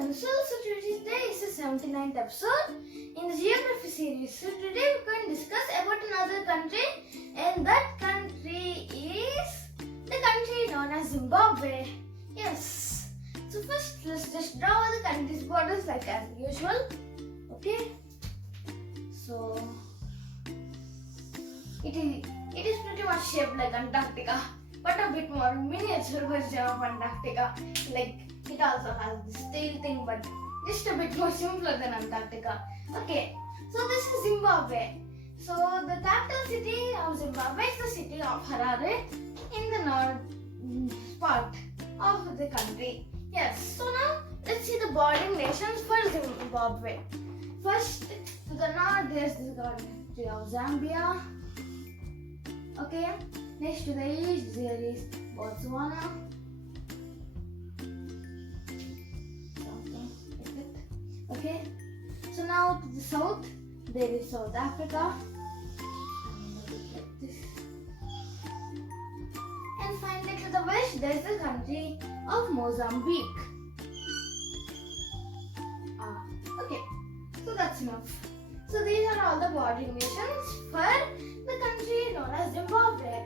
So today is the 79th episode in the geography series. So today we're going to discuss about another country, and that country is the country known as Zimbabwe. Yes. So first let's just draw the country's borders like as usual. Okay. So it is pretty much shaped like Antarctica, but a bit more miniature version of Antarctica. Like it also has this tail thing, but just a bit more simpler than Antarctica. Okay, so this is Zimbabwe. So the capital city of Zimbabwe is the city of Harare in the north part of the country. Yes, so now let's see the bordering nations for Zimbabwe. First, to the north there's the country of Zambia. Okay, next to the east there is Botswana. Okay, so now to the south there is South Africa. Like this. And finally to the west there is the country of Mozambique. Okay, so that's enough. So these are all the bordering nations for the country known as Zimbabwe.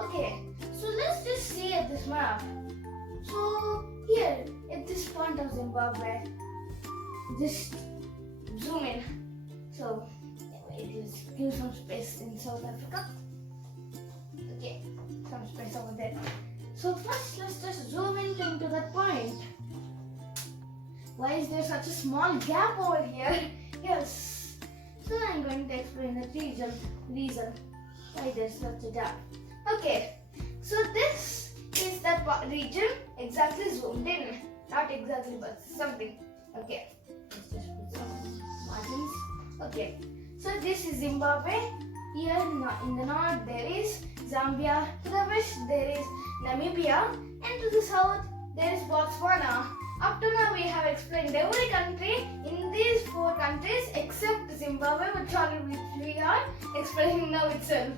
Okay, so let's just see at this map. So here at this point of Zimbabwe, just zoom in. So it will give some space in South Africa. Okay, some space over there. So first let's just zoom in into that point. Why is there such a small gap over here? Yes. So I'm going to explain the reason why there's such a gap. Okay, so this is the region exactly zoomed in. Not exactly, but something. Okay, let's just put some margins. Okay, so this is Zimbabwe. Here in the north there is Zambia. To the west there is Namibia. And to the south there is Botswana. Up to now we have explained every country in these four countries except Zimbabwe, which we are explaining now itself.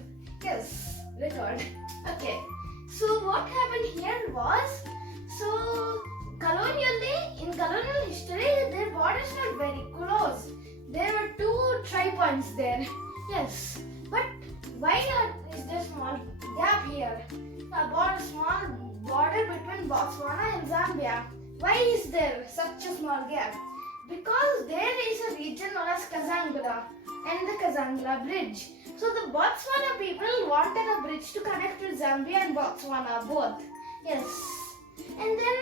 Yes, record. Okay, so what happened here was, so in colonial history, their borders were very close. There were two tri-points there. Yes, but why is there small gap here? A small border between Botswana and Zambia. Why is there such a small gap? Because there is a region known as Kazangula and the Kazangula Bridge. So the Botswana people wanted a bridge to connect with Zambia and Botswana both. Yes. And then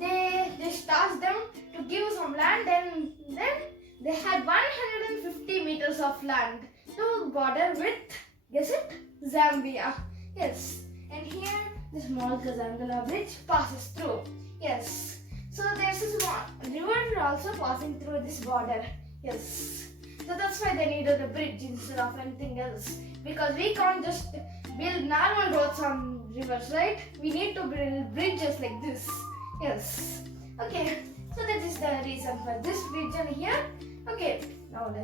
they just asked them to give some land, and then they had 150 meters of land to border with, guess it, Zambia. Yes. And here the small Kazangula Bridge passes through. Yes. So there's a small river also passing through this border. Yes. So that's why they needed a bridge instead of anything else. Because we can't just build normal roads on rivers, right? We need to build bridges like this. Yes. Okay. So that is the reason for this region here. Okay. Now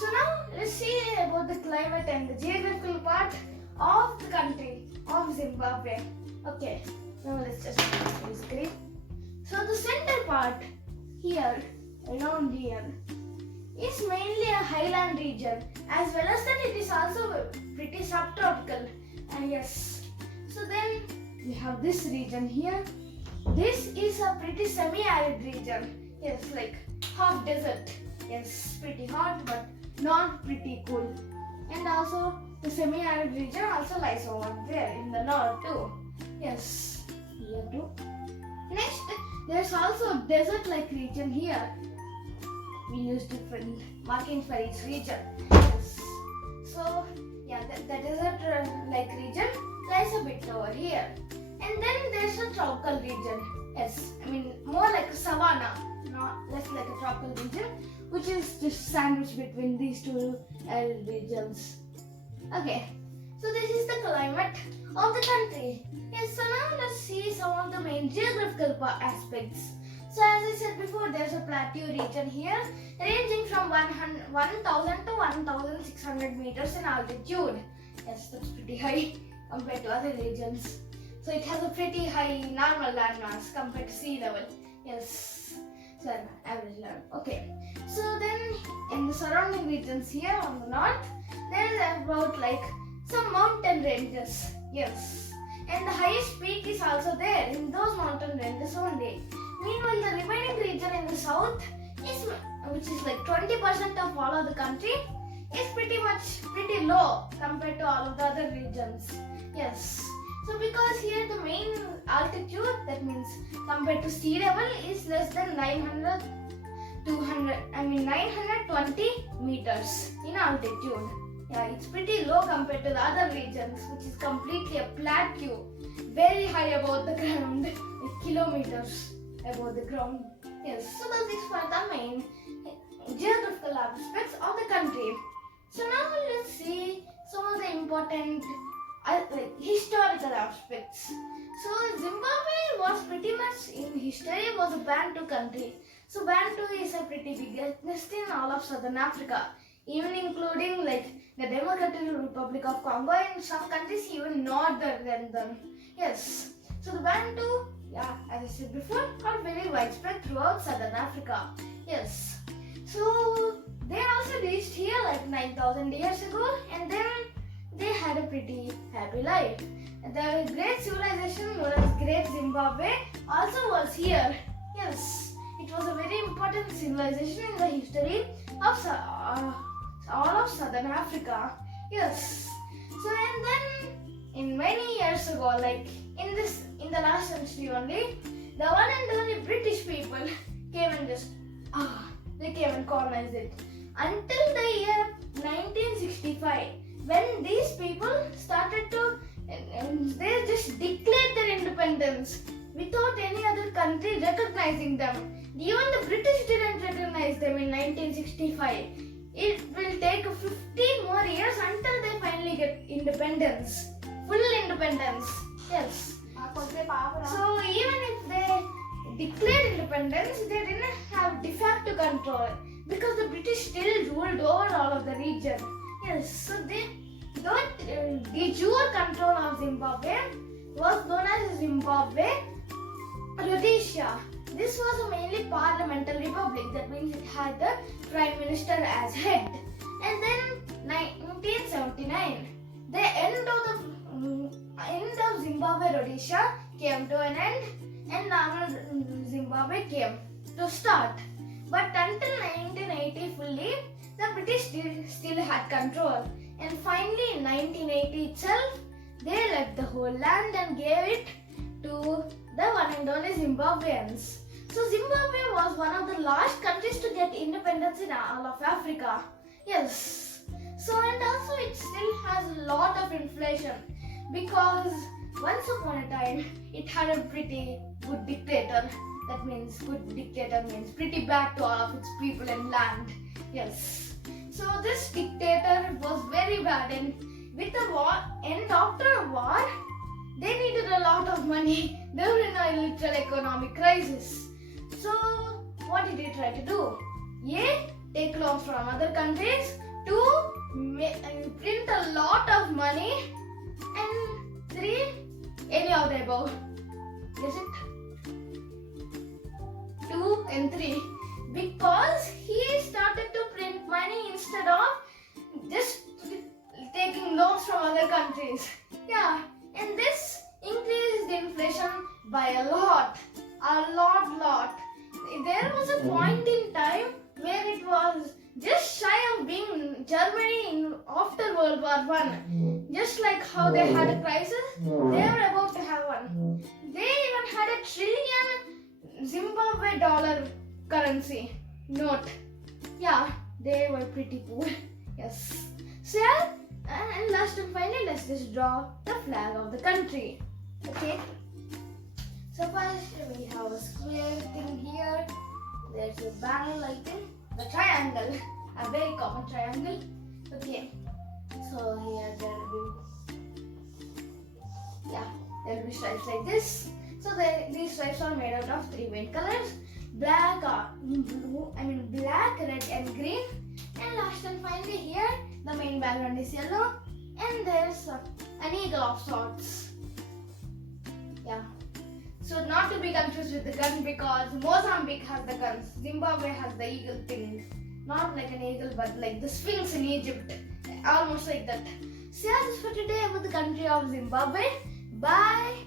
so now let's see about the climate and the geographical part of the country of Zimbabwe. Okay. Now let's just use green. So the center part here, around here, is mainly a highland region, as well as that it is also pretty subtropical. And yes, so then we have this region here. This is a pretty semi-arid region. Yes, like half desert. Yes, pretty hot but not pretty cool. And also the semi-arid region also lies over there in the north too. Yes, here too. Next, there's also a desert-like region here. We use different markings for each region. Yes. So, yeah, the desert-like region lies a bit over here. And then there's a tropical region. Yes, I mean more like a savanna, not less like a tropical region, which is just sandwiched between these two arid regions. Okay, so this is the climate of the country. Yes, so now let's see some of the main geographical aspects. So as I said before, there's a plateau region here ranging from 1000 to 1600 meters in altitude. Yes, that's pretty high compared to other regions. So it has a pretty high normal landmass compared to sea level. Yes, so average level. Okay, so then in the surrounding regions here on the north, there is about like some mountain ranges. Yes, and the highest peak is also there in those mountain ranges only. Meanwhile, the remaining region in the south is, which is like 20% of all of the country, is pretty low compared to all of the other regions. Yes. So because here the main altitude, that means compared to sea level, is less than 920 meters in altitude. Yeah, it's pretty low compared to the other regions, which is completely a plateau, very high above the ground, like kilometers above the ground. Yes, so that is for the main geographical aspects of the country. So now let's see some of the important historical aspects. So Zimbabwe was pretty much in history was a Bantu country. So Bantu is a pretty big ethnicity in all of southern Africa, even including like the Democratic Republic of Congo and some countries even northern than them. Yes. So the Bantu, yeah, as I said before, are very widespread throughout southern Africa. Yes. So they also reached here like 9,000 years ago, and then they had a pretty happy life. The great civilization known as Great Zimbabwe also was here. Yes, it was a very important civilization in the history of all of southern Africa. Yes. So and then in many years ago, like in the last century only, the one and only British people came and just they came and colonized it. Until the year 1965, when these people started to, they just declared their independence without any other country recognizing them. Even the British didn't recognize them in 1965. It will take 15 more years until they finally get independence. Full independence. Yes. So even if they declared independence, they didn't have de facto control because the British still ruled over all of the region. Yes, so they got de jure control of Zimbabwe was known as Zimbabwe Rhodesia. This was a mainly parliamentary republic, that means it had the prime minister as head. And then 1979, the end of Zimbabwe Rhodesia came to an end, and now Zimbabwe came to start. But until 1980 fully, the British still had control. And finally in 1980 itself, they left the whole land and gave it to the one and only Zimbabweans. So Zimbabwe was one of the last countries to get independence in all of Africa. Yes. So and also it still has a lot of inflation because once upon a time it had a pretty good dictator. That means good dictator means pretty bad to all of its people and land. Yes. So this dictator was very bad, and with the war and after a war, they needed a lot of money. They were in a literal economic crisis. So what did he try to do? A. Take loans from other countries. 2. Print a lot of money. And 3. Any of the above. Is it? 2 and 3. Because he started to print money instead of just taking loans from other countries. Yeah, and this increased inflation by a lot. There was a point in time where it was just shy of being Germany after World War I. Just like how they had a crisis, they were about to have one. They even had a trillion Zimbabwe dollar currency note. Yeah, they were pretty poor. Yes. So yeah, and last and finally, let's just draw the flag of the country. Okay. So first we have a square thing here. There's a banner like this. The triangle, a very common triangle. Okay. So here there will be stripes like this. So these stripes are made out of 3 main colors: black, black, red, and green. And last and finally here, the main background is yellow, and there's an eagle of sorts. Yeah. So not to be confused with the gun, because Mozambique has the guns, Zimbabwe has the eagle thing. Not like an eagle, but like the Sphinx in Egypt. Almost like that. So yeah, this for today about the country of Zimbabwe. Bye.